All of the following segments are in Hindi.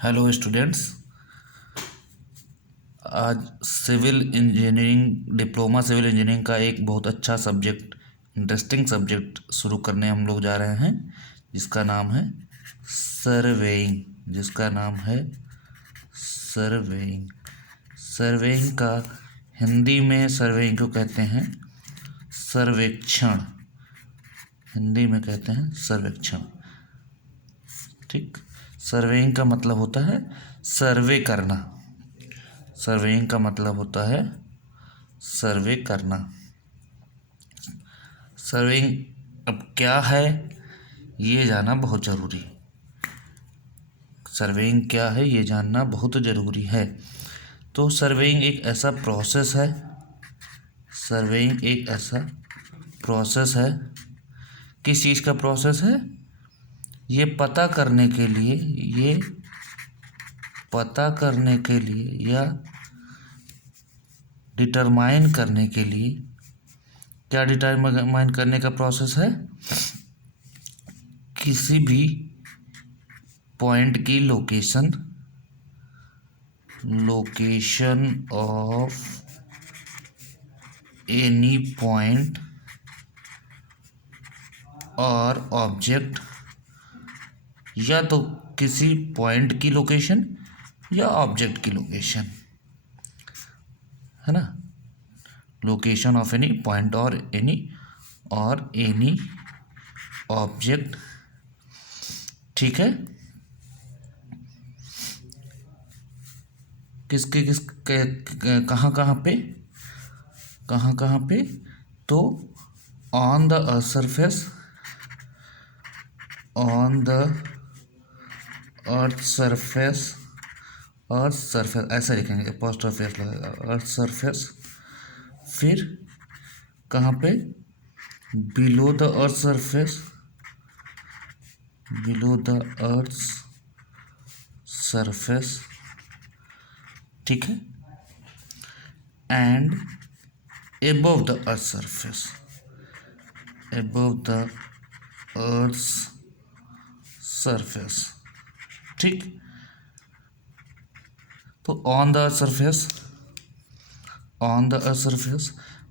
Hello students. आज civil engineering diploma civil engineering का एक बहुत अच्छा सब्जेक्ट, इंटरेस्टिंग सब्जेक्ट शुरू करने हम लोग जा रहे हैं, जिसका नाम है सर्वेइंग। सर्वेइंग का हिंदी में सर्वेइंग को कहते हैं सर्वेक्षण। हिंदी में कहते हैं सर्वेक्षण। ठीक। सर्वेइंग का मतलब होता है सर्वे करना। सर्वेइंग का मतलब होता है सर्वे करना। सर्वेइंग अब क्या है ये जानना बहुत ज़रूरी। सर्वेइंग क्या है ये जानना बहुत ज़रूरी है। तो सर्वेइंग एक ऐसा प्रोसेस है। सर्वेइंग एक ऐसा प्रोसेस है। किस चीज़ का प्रोसेस है? ये पता करने के लिए या डिटरमाइन करने के लिए, क्या डिटरमाइन करने का प्रोसेस है? किसी भी पॉइंट की लोकेशन ऑफ एनी पॉइंट और ऑब्जेक्ट, या तो किसी पॉइंट की लोकेशन या ऑब्जेक्ट की लोकेशन, है ना। लोकेशन ऑफ एनी पॉइंट और एनी ऑब्जेक्ट। ठीक है। कहाँ पे? तो ऑन द अर्थ सरफेस ऐसा लिखेंगे, अपोस्ट्रोफी एस लगेगा, अर्थ सरफेस। फिर कहाँ पे? Below the earth surface. ठीक है। And above the earth surface, ठीक। तो on the earth surface,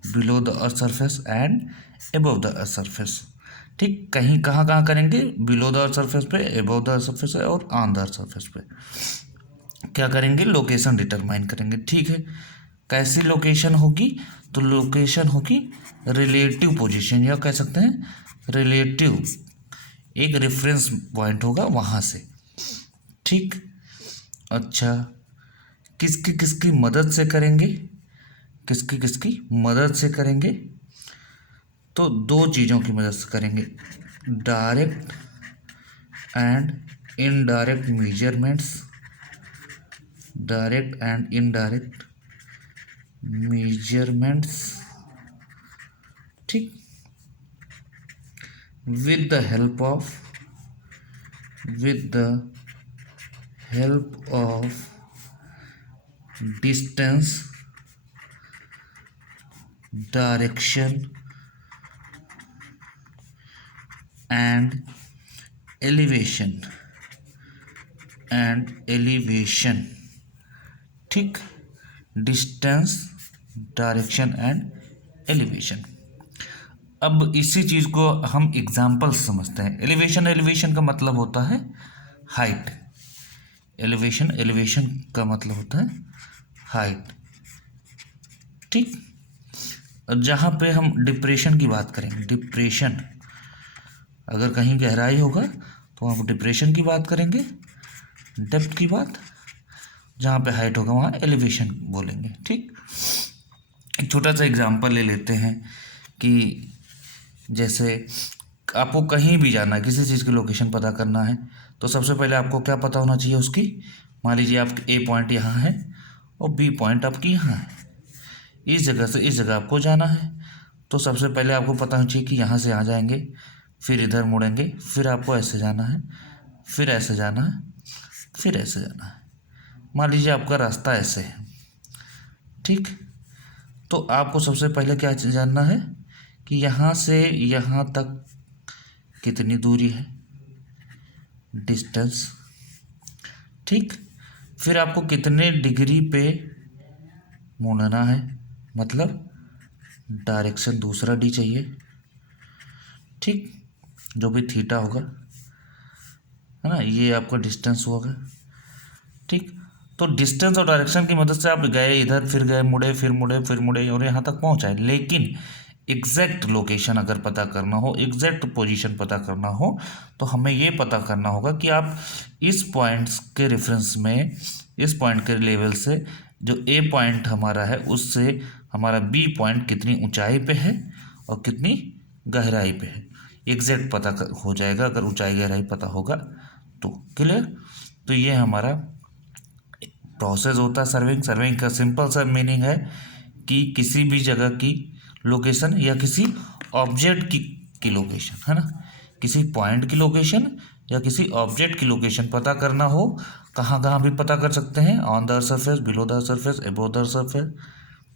below the earth surface and above the earth surface. ठीक। कहाँ करेंगे? बिलो द अर्थ सरफेस पे, above द अर्थ सरफेस है, और ऑन द अर्थ सरफेस पे क्या करेंगे? लोकेशन डिटरमाइन करेंगे। ठीक है। कैसी लोकेशन होगी? तो लोकेशन होगी रिलेटिव पोजीशन, या कह सकते हैं रिलेटिव, एक रेफरेंस पॉइंट होगा वहाँ से। ठीक। अच्छा, किसकी मदद से करेंगे? तो दो चीज़ों की मदद से करेंगे, डायरेक्ट एंड इनडायरेक्ट मेजरमेंट्स। ठीक। with the help of distance, direction and elevation। ठीक। Distance, direction and elevation. अब इसी चीज़ को हम एग्जाम्पल समझते हैं। एलिवेशन का मतलब होता है हाइट। एलिवेशन का मतलब होता है हाइट। ठीक। जहाँ पे हम डिप्रेशन की बात करेंगे, डिप्रेशन, अगर कहीं गहराई होगा तो हम डिप्रेशन की बात करेंगे। डेप्थ की बात, जहाँ पे हाइट होगा वहाँ एलिवेशन बोलेंगे। ठीक। एक छोटा सा एग्जांपल ले लेते हैं कि जैसे आपको कहीं भी जाना है, किसी चीज़ की लोकेशन पता करना है, तो सबसे पहले आपको क्या पता होना चाहिए उसकी। मान लीजिए आप ए पॉइंट यहाँ है और बी पॉइंट आपकी यहाँ है। इस जगह से इस जगह आपको जाना है, तो सबसे पहले आपको पता होना चाहिए कि यहाँ से यहाँ जाएंगे, फिर इधर मुड़ेंगे, फिर आपको ऐसे जाना है, फिर ऐसे जाना है, फिर ऐसे जाना है। मान लीजिए आपका रास्ता ऐसे है। ठीक। तो आपको सबसे पहले क्या जानना है कि यहाँ से यहाँ तक कितनी दूरी है, डिस्टेंस। ठीक। फिर आपको कितने डिग्री पे मुड़ना है, मतलब डायरेक्शन दूसरा डी चाहिए, ठीक, जो भी थीटा होगा, है ना, ये आपका डिस्टेंस होगा, ठीक। तो डिस्टेंस और डायरेक्शन की मदद से आप गए इधर, फिर गए, मुड़े, फिर मुड़े, फिर मुड़े और यहाँ तक पहुँचाए। लेकिन एग्जैक्ट लोकेशन अगर पता करना हो, एग्जैक्ट पोजीशन पता करना हो, तो हमें ये पता करना होगा कि आप इस पॉइंट्स के रेफरेंस में, इस पॉइंट के लेवल से जो ए पॉइंट हमारा है उससे हमारा बी पॉइंट कितनी ऊंचाई पे है और कितनी गहराई पे है, एग्जैक्ट पता हो जाएगा अगर ऊंचाई गहराई पता होगा तो। क्लियर। तो ये हमारा प्रोसेस होता है सर्विंग। सर्विंग का सिंपल सा मीनिंग है कि किसी भी जगह की लोकेशन या किसी ऑब्जेक्ट की लोकेशन, है ना, किसी पॉइंट की लोकेशन या किसी ऑब्जेक्ट की लोकेशन पता करना हो, कहाँ कहाँ भी पता कर सकते हैं, on the surface, below the surface, above the surface,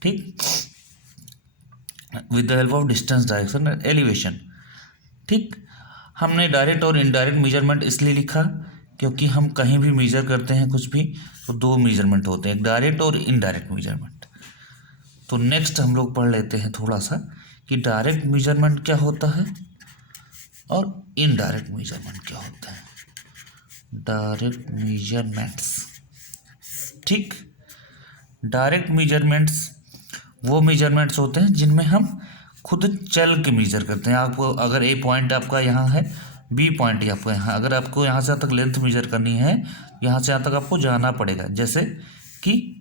ठीक, with the help of distance, direction, elevation, ठीक। हमने डायरेक्ट और इनडायरेक्ट मेजरमेंट इसलिए लिखा क्योंकि हम कहीं भी मेजर करते हैं कुछ भी तो दो मेजरमेंट होते हैं, एक डायरेक्ट और इनडायरेक्ट मेजरमेंट। तो नेक्स्ट हम लोग पढ़ लेते हैं थोड़ा सा कि डायरेक्ट मेजरमेंट क्या होता है और इनडायरेक्ट मेजरमेंट क्या होता है। डायरेक्ट मेजरमेंट्स, ठीक। डायरेक्ट मेजरमेंट्स वो मेजरमेंट्स होते हैं जिनमें हम खुद चल के मेजर करते हैं। आपको अगर ए पॉइंट आपका यहाँ है, बी पॉइंट आपको यहाँ, अगर आपको यहाँ से यहाँ तक लेंथ मेजर करनी है, यहाँ से यहाँ तक आपको जाना पड़ेगा। जैसे कि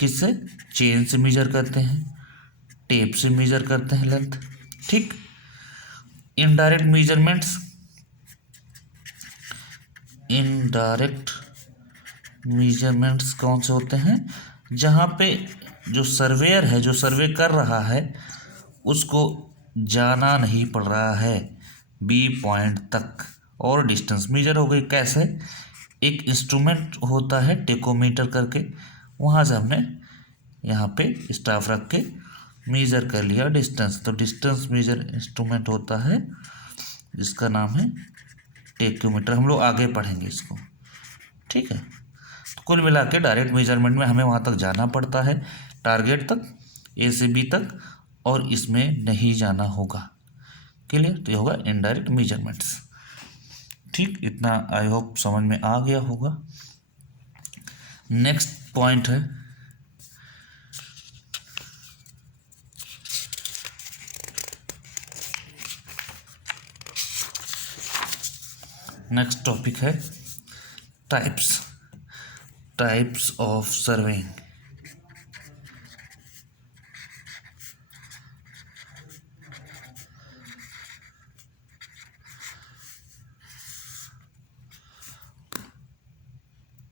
किससे, चेन से मेजर करते हैं, टेप से मेजर करते हैं लेंथ, ठीक। इनडायरेक्ट मेजरमेंट्स, इनडायरेक्ट मेजरमेंट्स कौन से होते हैं, जहाँ पे जो सर्वेयर है, जो सर्वे कर रहा है, उसको जाना नहीं पड़ रहा है बी पॉइंट तक और डिस्टेंस मेजर हो गई। कैसे, एक इंस्ट्रूमेंट होता है टेकोमीटर करके, वहाँ से हमने यहाँ पे स्टाफ रख के मेजर कर लिया डिस्टेंस, तो डिस्टेंस मेजर इंस्ट्रूमेंट होता है जिसका नाम है टेकोमीटर। हम लोग आगे पढ़ेंगे इसको, ठीक है। तो कुल मिला के डायरेक्ट मेजरमेंट में हमें वहाँ तक जाना पड़ता है, टारगेट तक, ए से बी तक, और इसमें नहीं जाना होगा। क्लियर। तो ये होगा इनडायरेक्ट मेजरमेंट्स, ठीक। इतना आई होप समझ में आ गया होगा। नेक्स्ट पॉइंट है नेक्स्ट टॉपिक है टाइप्स, टाइप्स ऑफ सर्वेइंग।